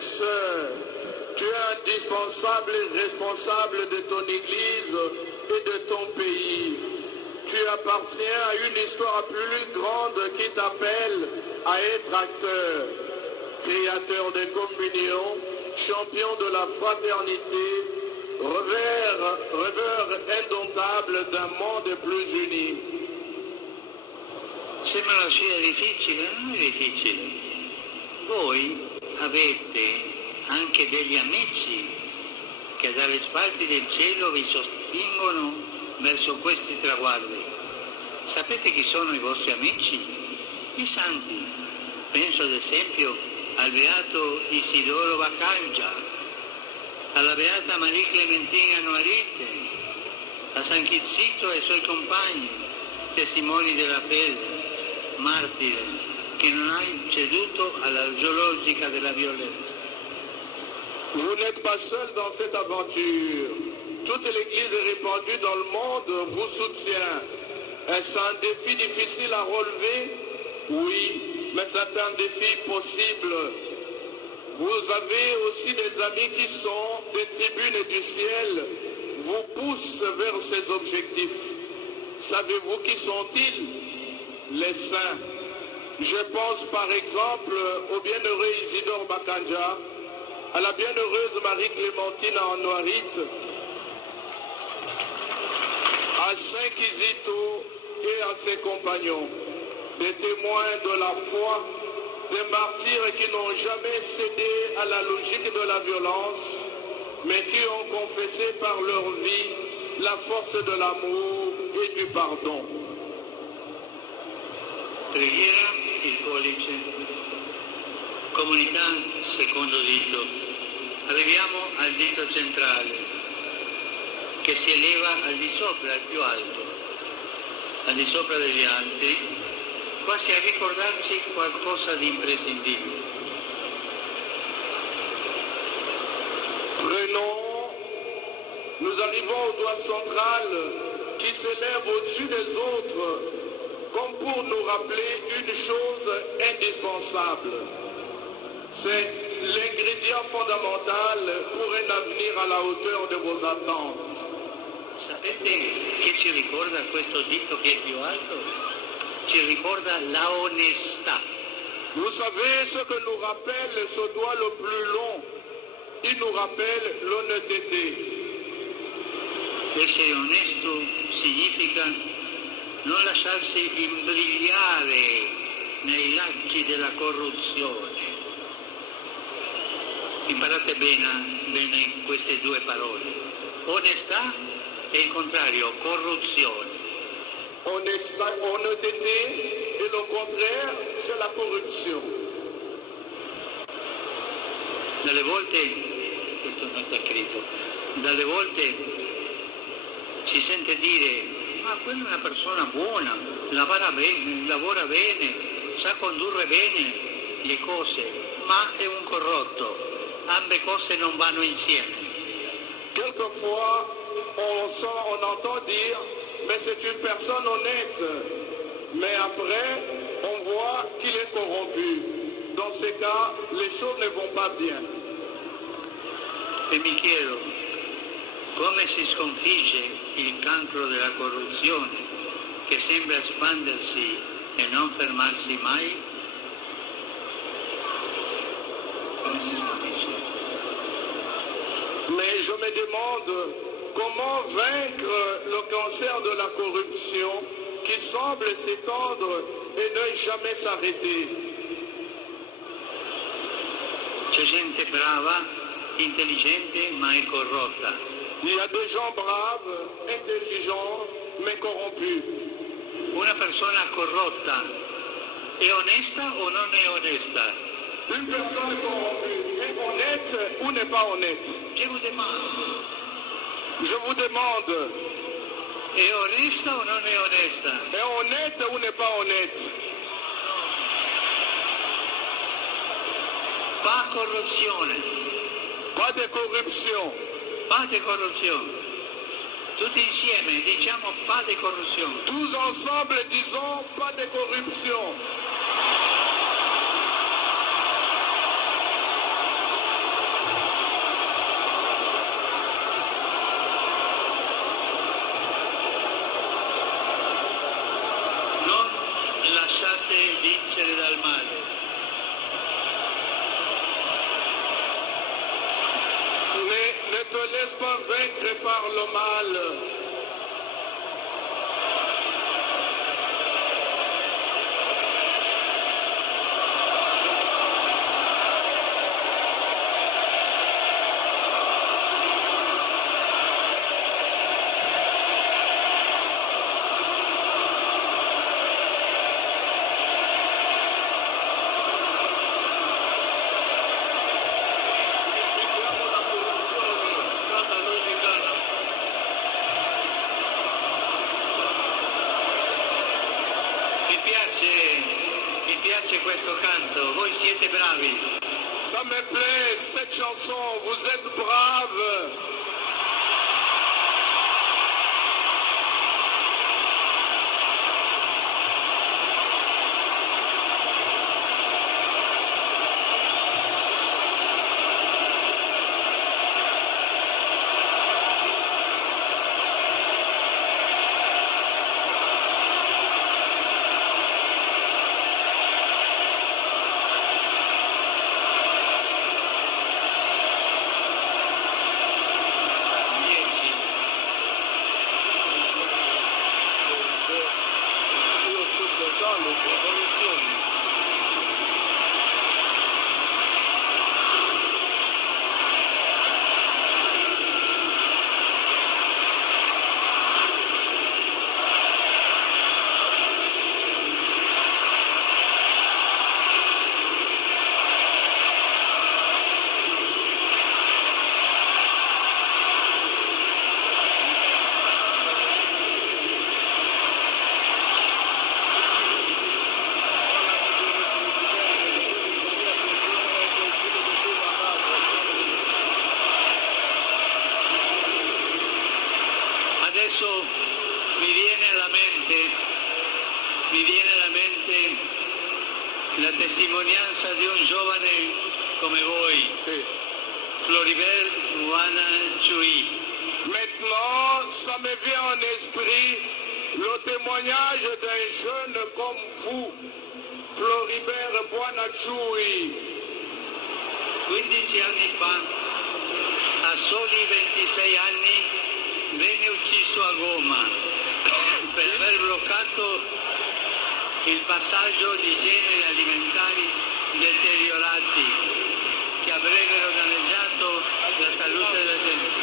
sœur, tu es indispensable et responsable de ton Église et de ton pays. Tu appartiens à une histoire plus grande qui t'appelle à être acteur, créateur de communion, champion de la fraternité, rêveur indomptable d'un monde plus uni. Sembra una sfida difficile, non è difficile. Voi avete anche degli amici che dalle spalti del cielo vi sostengono verso questi traguardi. Sapete chi sono i vostri amici? I santi. Penso ad esempio al beato Isidoro Baccangia, alla beata Maria Clementina Noarite, a San Chizzito e i suoi compagni, testimoni della fede, martire, che non hai ceduto alla logica della violenza. Vous n'êtes pas seul dans cette aventure. Toute l'Église répandue dans le monde vous soutient. Est-ce un défi difficile à relever? Oui, mais c'est un défi possible. Vous avez aussi des amis qui sont des tribunes du ciel, vous poussent vers ces objectifs. Savez-vous qui sont-ils? Les saints. Je pense par exemple au bienheureux Isidore Baccangia, à la bienheureuse Marie Clémentine en Noirite, à Saint Kizito et à ses compagnons, des témoins de la foi, des martyrs qui n'ont jamais cédé à la logique de la violence, mais qui ont confessé par leur vie la force de l'amour et du pardon. Preghiera, il pollice, comunità, secondo dito. Arriviamo al dito centrale, che si eleva al di sopra, al più alto, al di sopra degli altri, quasi a ricordarci qualcosa di imprescindibile. Prenons, nous arrivons au doigt central qui s'élève au-dessus des autres, comme pour nous rappeler une chose indispensable. C'est l'ingrédient fondamental pour un avenir à la hauteur de vos attentes. Sapete che ci ricorda questo dito che è più alto? Ci ricorda la onestà. Vous savez ce que nous rappelle ce doigt le plus long? Il nous rappelle l'honnêteté. Essere onesto significa non lasciarsi imbrigliare nei lacci della corruzione. Imparate bene queste due parole. Onestà e il contrario, corruzione. Honnêteté et le contraire, c'est la corruption. Dalle volte, questo non sta scritto, dalle volte si sente dire, ma quella è una persona buona, lavora bene, sa condurre bene le cose, ma è un corrotto. Ambe cose non vanno insieme. Quelquefois, on entend dire, mais c'est une personne honnête. Mais après, on voit qu'il est corrompu. Dans ces cas, les choses ne vont pas bien. E mi chiedo, come si sconfigge il cancro della corruzione che sembra espandersi e non fermarsi mai? Come si sconfigge? Mais je me demande comment vaincre le cancer de la corruption qui semble s'étendre et ne jamais s'arrêter. C'è gente brava, intelligente, ma è corrotta. Il y a des gens braves, intelligents, mais corrompus. Una persona corrotta è onesta o non è onesta? Une personne corrompue est honnête ou n'est pas honnête? Je vous demande. Je vous demande, È onesta o non è onesta? est honnête ou n'est pas honnête? Pas corruzione. Pas de corruption. Pas de corruzione. Tutti insieme diciamo pas de corruzione. Tous ensemble disons pas de corruption. difendere dal male. Ne te laisse pas vaincre par le mal. Mi piace questo canto, voi siete bravi. Ça me plaît, cette chanson, vous êtes braves. Adesso mi viene alla mente la testimonianza di un giovane come voi, Sí. Floribert Wanachui. Maintenant, ça me vient en esprit le témoignage d'un jeune comme vous, Floribert Buonacciui. 15 anni fa, a soli 26 anni, venne ucciso a Goma per aver bloccato il passaggio di generi alimentari deteriorati che avrebbero danneggiato la salute della gente.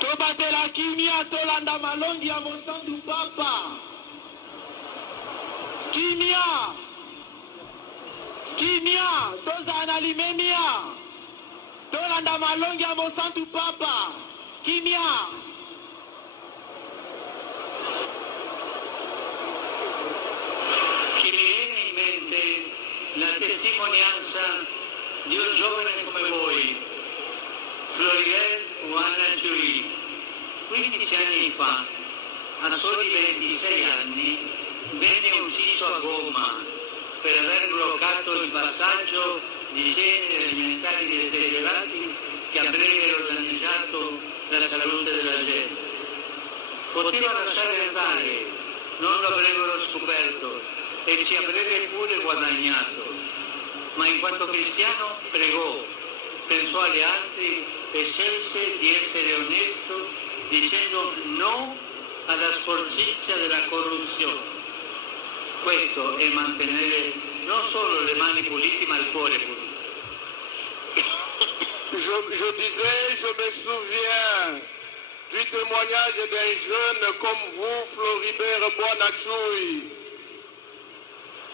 Tobatela kimia tolanda malongi ya mosantu papa. Kimia. Kimia toza na limemia. Tolanda malongi ya mosantu papa. Kimia. Che mi viene in mente la testimonianza di un giovane come voi, Floribert Wanachui. 15 anni fa, a soli 26 anni, venne ucciso a Goma per aver bloccato il passaggio di generi alimentari deteriorati che avrebbero danneggiato la salute della gente. Poteva lasciare andare, non lo avrebbero scoperto e ci avrebbe pure guadagnato, ma in quanto cristiano pregò, pensò agli altri e scelse di essere onesto dicendo no alla sporcizia della corruzione. Questo è mantenere non solo le mani pulite ma il cuore pulito. Je disais, je me souviens du témoignage d'un jeune comme vous, Floribert Buonacciui.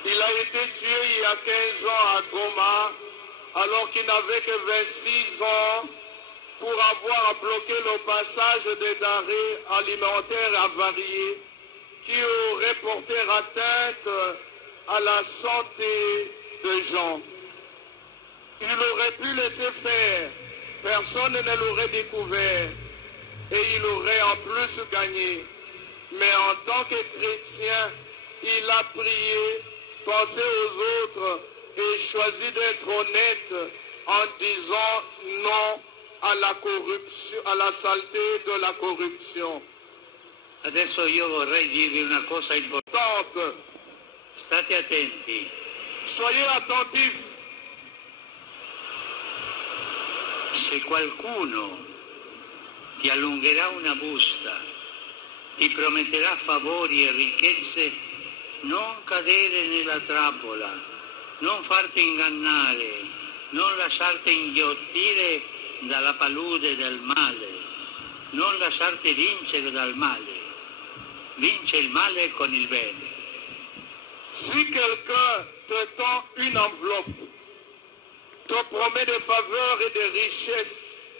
Il a été tué il y a 15 ans à Goma, alors qu'il n'avait que 26 ans, pour avoir bloqué le passage des denrées alimentaires avariées qui auraient porté atteinte à la santé des gens. Il aurait pu laisser faire, personne ne l'aurait découvert et il aurait en plus gagné. Mais en tant que chrétien, il a prié, pensé aux autres et choisi d'être honnête en disant non à la corruption, à la saleté de la corruption. Adesso io vorrei dirvi una cosa importante. State attenti. Soyez attentifs. Se qualcuno ti allungherà una busta, ti prometterà favori e ricchezze, non cadere nella trappola, non farti ingannare, non lasciarti inghiottire dalla palude del male, non lasciarti vincere dal male. Vince il male con il bene. Si quelqu'un te tend une enveloppe, te promet des faveurs et des richesses,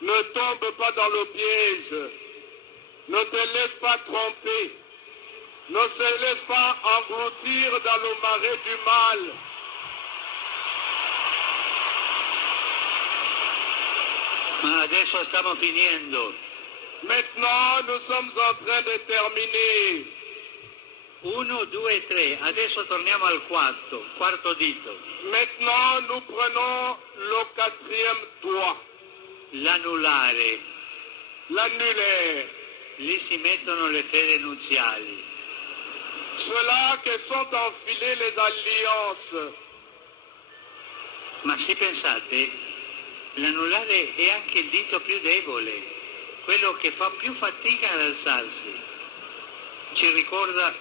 ne tombe pas dans le piège, ne te laisse pas tromper, ne se laisse pas engloutir dans le marais du mal. Ma adesso stiamo finendo. Maintenant, nous sommes en train de terminer. 1, 2, 3. Adesso torniamo al quarto dito. Maintenant, nous prenons le quatrième doigt. L'anulare. L'annulaire. Lì si mettono le fede nuziali. Ceux-là che sont enfilés les alliances. Ma se pensate, l'anulare è anche il dito più debole, quello che fa più fatica ad alzarsi. Ci ricorda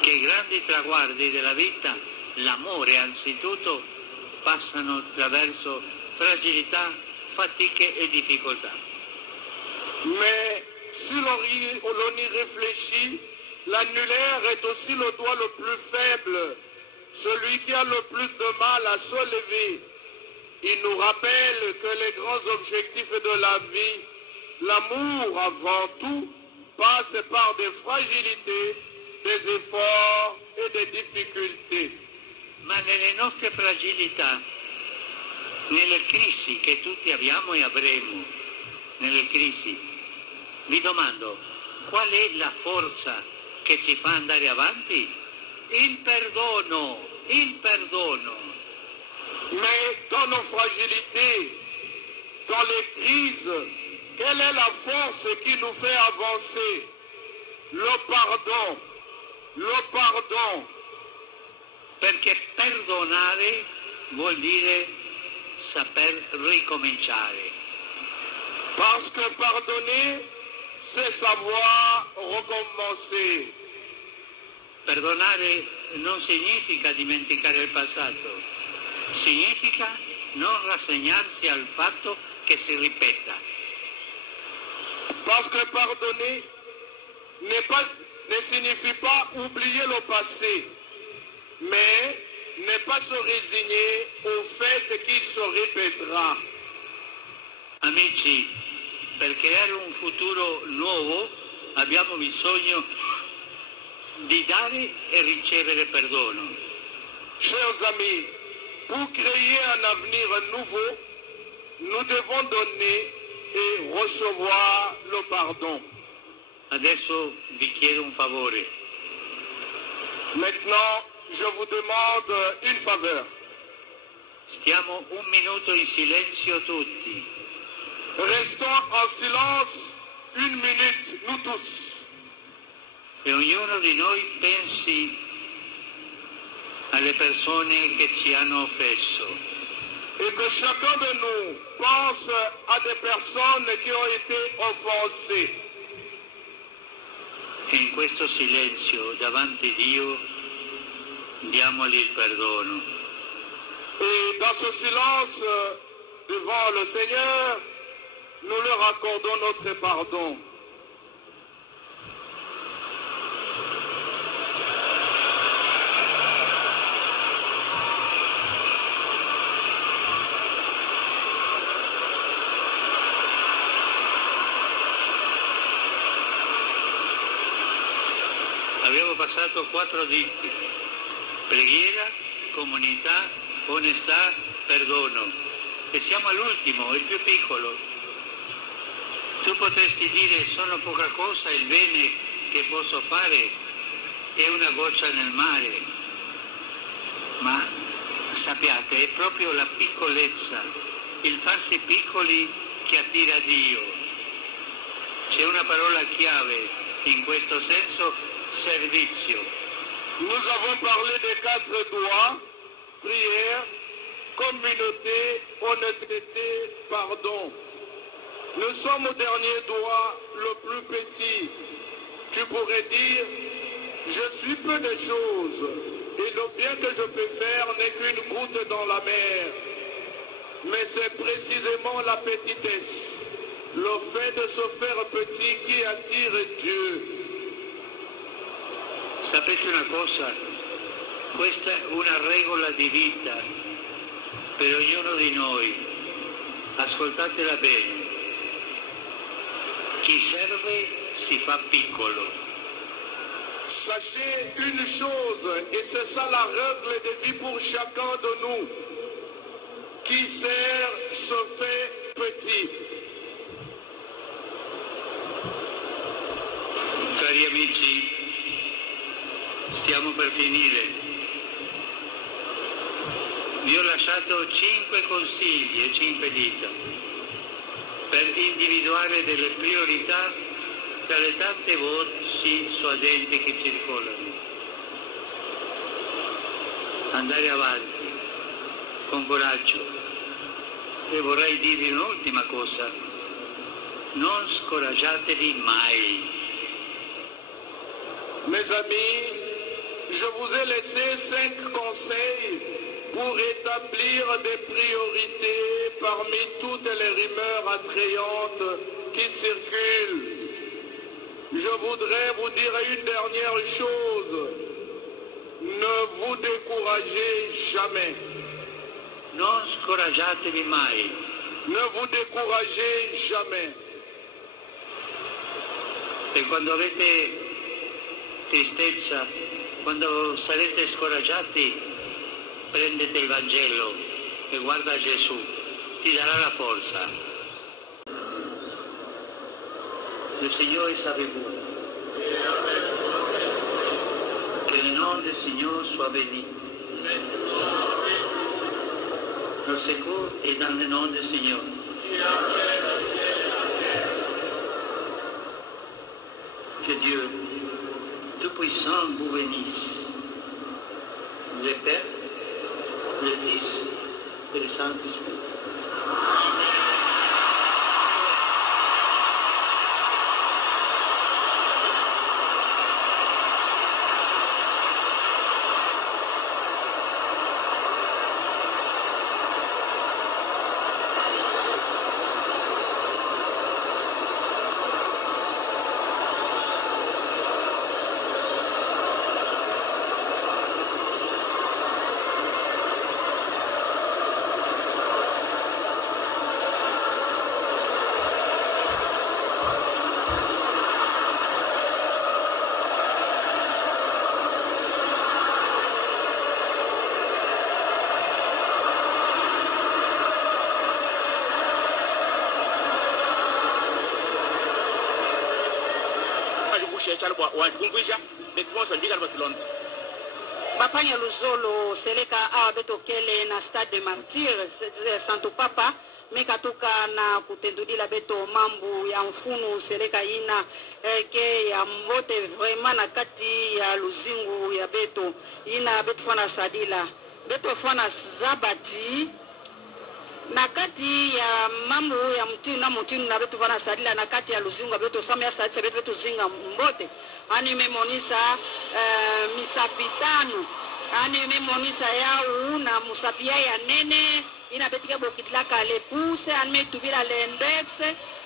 che i grandi traguardi della vita, l'amore anzitutto, passano attraverso fragilità, fatiche e difficoltà. Mais si l'on y réfléchit, l'annulaire est aussi le doigt le plus faible, celui qui a le plus de mal à se lever. Il nous rappelle que les grands objectifs de la vie, l'amour avant tout, passe par des fragilités, des efforts et des difficultés. Ma nelle nostre fragilità, nelle crisi che tutti abbiamo e avremo, nelle crisi, vi domando, qual è la forza che ci fa andare avanti? Il perdono, il perdono. Mais dans nos fragilités, dans les crises, quelle est la force qui nous fait avancer? Le pardon, le pardon. Perché perdonare vuol dire saper ricominciare. Parce que pardonner, c'est savoir recommencer. Perdonare non significa dimenticare il passato, significa non rassegnarsi al fatto che si ripeta. Parce que pardonner ne signifie pas oublier le passé, mais ne pas se résigner au fait qu'il se répétera. Amici, per creare un futuro nuovo abbiamo bisogno di dare e ricevere perdono. Chers amis, pour créer un avenir nouveau, nous devons donner et recevoir le pardon. Adesso vi chiedo un favore. Maintenant, je vous demande une faveur. Stiamo un minuto in silenzio tutti. Restons en silence une minute, nous tous. E ognuno di noi pensi alle persone che ci hanno offeso. Et que chacun de nous pense à des personnes qui ont été offensées. E in questo silenzio davanti a Dio diamogli il perdono. Et dans ce silence devant le Seigneur, nous leur accordons notre pardon. Abbiamo passato 4 diti: preghiera, comunità, onestà, perdono. E siamo all'ultimo, il più piccolo. Tu potresti dire: sono poca cosa, il bene che posso fare è una goccia nel mare. Ma sappiate, è proprio la piccolezza, il farsi piccoli che attira Dio. C'è una parola chiave in questo senso: servizio. Nous avons parlé des 4 doigts, prière, communauté, honnêteté, pardon. Nous sommes au dernier doigt, le plus petit. Tu pourrais dire: je suis peu de choses, et le bien que je peux faire n'est qu'une goutte dans la mer. Mais c'est précisément la petitesse, le fait de se faire petit qui attire Dieu. Sapete una cosa? Questa è una regola di vita per ognuno di noi. Ascoltatela bene. Chi serve si fa piccolo. Sachez une chose, et c'est ça la règle de vie pour chacun de nous. Qui sert se fait petit. Cari amici, stiamo per finire. Vi ho lasciato 5 consigli e 5 dita per individuare delle priorità tra le tante voci suadenti che circolano. Andare avanti con coraggio. E vorrei dirvi un'ultima cosa: non scoraggiatevi mai. Mes amis, je vous ai laissé 5 conseils pour établir des priorités parmi toutes les rumeurs attrayantes qui circulent. Je voudrais vous dire une dernière chose: ne vous découragez jamais. Non scoraggiatevi mai. Ne vous découragez jamais. E quando avete tristezza, quando sarete scoraggiati, prendete il Vangelo e guarda Gesù, ti darà la forza. Le Seigneur soit avec vous. Que le nom du Seigneur soit béni. Nos secours est dans le nom du Seigneur. Que Dieu Tout-Puissant vous bénisse, le Père, le Fils et le Saint-Esprit. Bapanya Luzolo seleka awa betokele na stade de martyr Santo Papa mekatoka na kutendudila beto mambu ya mfunu seleka ina ke ya mbote vraiment na kati ya luzingu ya beto ina beto fana sadila beto fana zabati na kati ya mambo ya mtinu na betu vana sadila na kati ya luzinga betu samya sadisa betu zinga mbote ani memonisa misapitano ani memonisa yau na musapia ya nene ina betika bokidla kale pousse an metubila l'index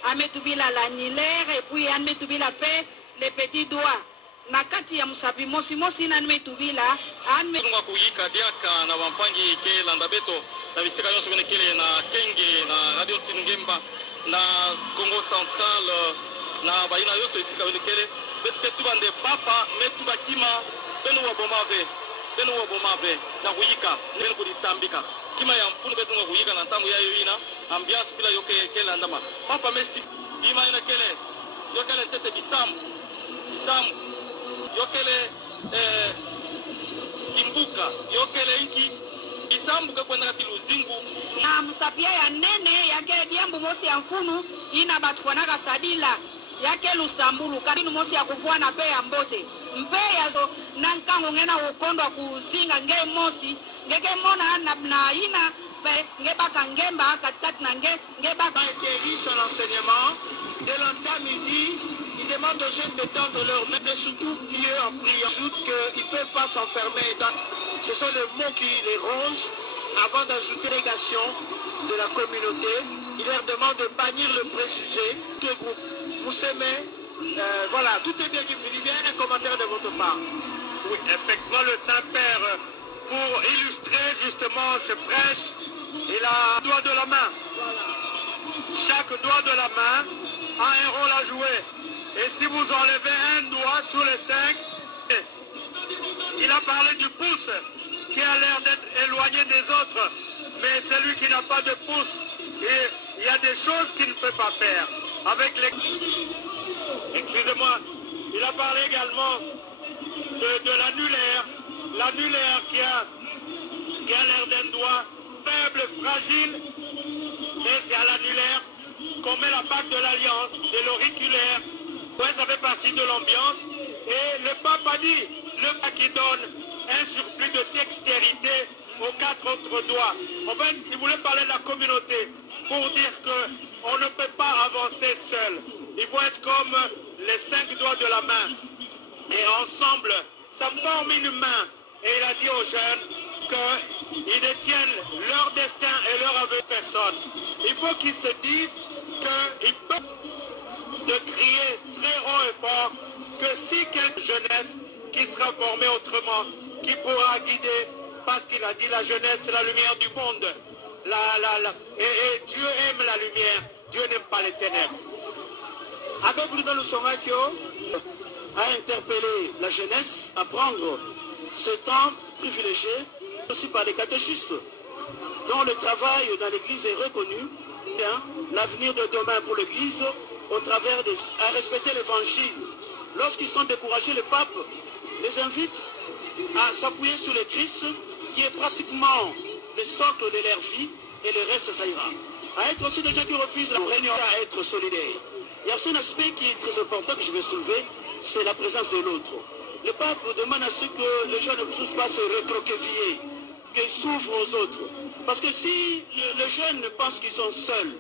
an metubila l'annulaire et puis an metubila pe les petits doigts na kati ya musapi mosi ina metubila an metunga kuyika diaka na wampangi ke landa beto na bisika yonso bene kele na Kenge na Radio Tingemba na Congo Central na baina yonso isika bene kele betu bande papa metu bakima benu wa bomave na kuyika nene kulitambika kima ya mfunu betu nga kuyika na ntango ya yoina ambiance pila yoke kele andama papa mesi bima ina kele yokele tete bisamu yokele imbuka yokele inki bisamu kwenda kati luzingu na musapia ya nene yake diambu mosi ya mfunu ina batwanaka sadila yake lusambulu kadinu mosi ya kuvua na pe ya mbote mpe ya zo na nkango ngena ukondwa kuzinga nge mosi ngeke mona na ina pe nge baka ngemba katikati na nge baka été riche en enseignement. Dès l'entame midi, ils demandent aux jeunes d'étendre leur main, et surtout prier en priant. Ils ajoutent qu'ils ne peuvent pas s'enfermer. Ce sont les mots qui les rongent avant d'ajouter l'égation de la communauté. Ils leur demandent de bannir le préjugé. Le groupe, vous s'aimez, voilà, tout est bien qui finit bien. Un commentaire de votre part. Oui, effectivement, le Saint-Père, pour illustrer justement ce prêche, il a un doigt de la main. Chaque doigt de la main a un rôle à jouer. Et si vous enlevez un doigt sur les 5, il a parlé du pouce qui a l'air d'être éloigné des autres. Mais celui qui n'a pas de pouce, et il y a des choses qu'il ne peut pas faire. Avec les... Excusez-moi, il a parlé également de l'annulaire qui a l'air d'un doigt faible, fragile, mais c'est à l'annulaire qu'on met la bague de l'alliance, de l'auriculaire. Ouais, ça fait partie de l'ambiance. Et le pape a dit, le pape qui donne un surplus de dextérité aux 4 autres doigts. En fait, il voulait parler de la communauté pour dire qu'on ne peut pas avancer seul. Il faut être comme les 5 doigts de la main. Et ensemble, ça forme une main. Et il a dit aux jeunes qu'ils détiennent leur destin et leur avenir personne. Il faut qu'ils se disent qu'ils peuvent de crier très haut et fort que si quelque jeunesse qui sera formée autrement, qui pourra guider, parce qu'il a dit la jeunesse c'est la lumière du monde. Et Dieu aime la lumière, Dieu n'aime pas les ténèbres. Avec Bruno Lusongakio a interpellé la jeunesse à prendre ce temps privilégié aussi par les catéchistes dont le travail dans l'église est reconnu. L'avenir de demain pour l'église au travers à respecter l'évangile. Lorsqu'ils sont découragés, le pape les invite à s'appuyer sur le Christ qui est pratiquement le socle de leur vie et le reste ça ira. À être aussi des gens qui refusent la réunion, à être solidaires. Il y a aussi un aspect qui est très important que je vais soulever, c'est la présence de l'autre. Le pape demande à ce que les gens ne puissent pas se rétroqueviller, qu'ils s'ouvrent aux autres. Parce que si les jeunes pensent qu'ils sont seuls,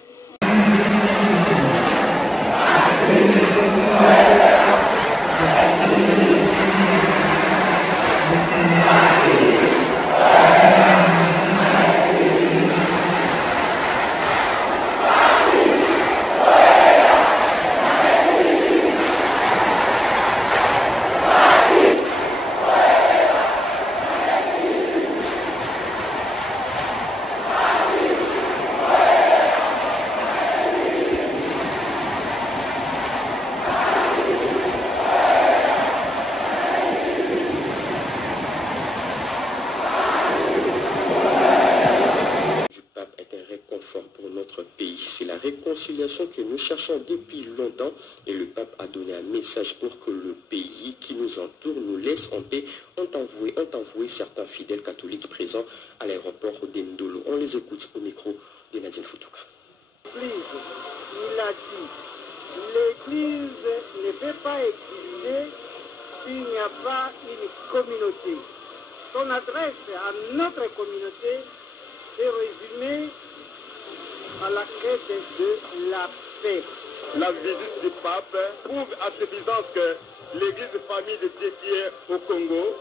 que nous cherchons depuis longtemps et le pape a donné un message pour que le pays qui nous entoure nous laisse en paix. Ont envoyé certains fidèles catholiques présents à l'aéroport d'Endolo. On les écoute au micro de Nadine Foutouka. Il a dit, l'Église ne peut pas exister s'il n'y a pas une communauté. Son adresse à notre communauté est résumée à la quête de la paix. La visite du pape prouve à suffisance que l'église de famille de Dieu qui est au Congo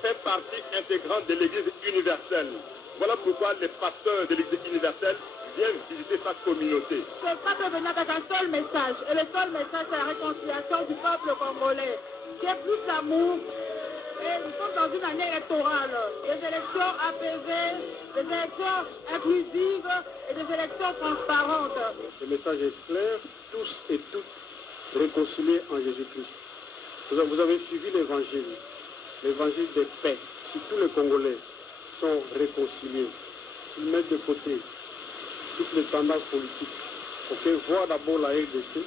fait partie intégrante de l'église universelle. Voilà pourquoi les pasteurs de l'église universelle viennent visiter sa communauté. Le pape venait avec un seul message, et le seul message c'est la réconciliation du peuple congolais, qui est plus d'amour. Et nous sommes dans une année électorale, des élections apaisées, des élections inclusives et des élections transparentes. Le message est clair, tous et toutes réconciliés en Jésus-Christ. Vous avez suivi l'évangile de paix. Si tous les Congolais sont réconciliés, s'ils mettent de côté toutes les tendances politiques, voir d'abord la RDC,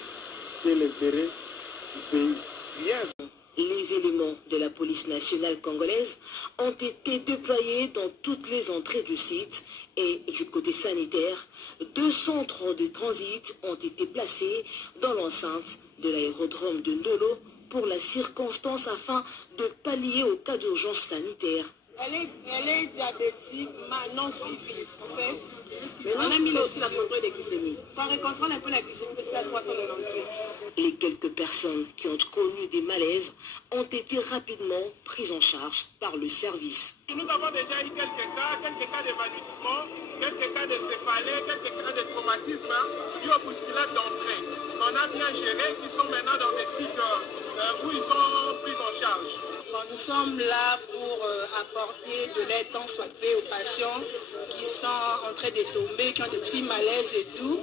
qui est l'intérêt du pays. Rien. Les éléments de la police nationale congolaise ont été déployés dans toutes les entrées du site et du côté sanitaire, 2 centres de transit ont été placés dans l'enceinte de l'aérodrome de Ndolo pour la circonstance afin de pallier au cas d'urgence sanitaire. Elle est diabétique, non suivie, en fait. Mais on a mis aussi la contrôle de glycémie. On contrôle un peu la glycémie parce qu'elle est à 398. Les quelques personnes qui ont connu des malaises ont été rapidement prises en charge par le service. Nous avons déjà eu quelques cas d'évanouissement, quelques cas de céphalée, quelques cas de traumatisme dû aux bousculades d'entrée. On a bien géré, qui sont maintenant dans des sites où ils sont pris en charge. Nous sommes là pour apporter de l'aide tant soit peu aux patients qui sont en train de tomber, qui ont des petits malaises et tout,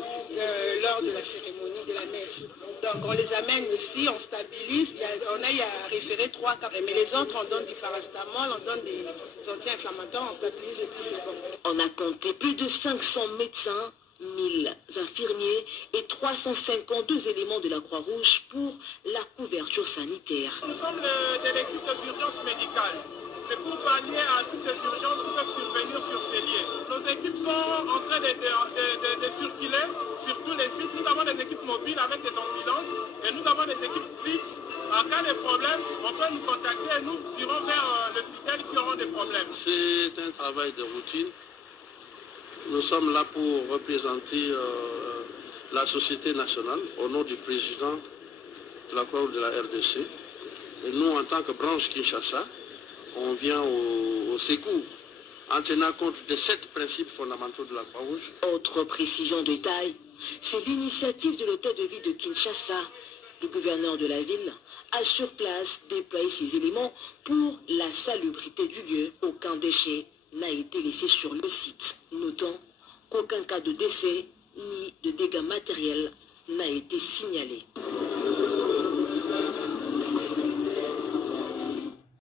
lors de la cérémonie de la messe. Donc on les amène ici, on stabilise, on a à référer 3 cas, mais les autres on donne du paracétamol, on donne des anti-inflammatoires, on stabilise et puis c'est bon. On a compté plus de 500 médecins, 1000 infirmiers et 352 éléments de la Croix-Rouge pour la couverture sanitaire. Nous sommes de l'équipe d'urgence médicale. C'est pour pallier à toutes les urgences qui peuvent survenir sur ces lieux. Nos équipes sont en train de circuler sur tous les sites. Nous avons des équipes mobiles avec des ambulances et nous avons des équipes fixes. En cas de problème, on peut nous contacter et nous irons vers le fidèle qui auront des problèmes. C'est un travail de routine. Nous sommes là pour représenter la société nationale au nom du président de la Croix-Rouge de la RDC. Et nous, en tant que branche Kinshasa, on vient au secours en tenant compte de 7 principes fondamentaux de la Croix-Rouge. Autre précision de taille, c'est l'initiative de l'hôtel de ville de Kinshasa. Le gouverneur de la ville a sur place déployé ses éléments pour la salubrité du lieu. Aucun déchet n'a été laissé sur le site. Notons qu'aucun cas de décès ni de dégâts matériels n'a été signalé.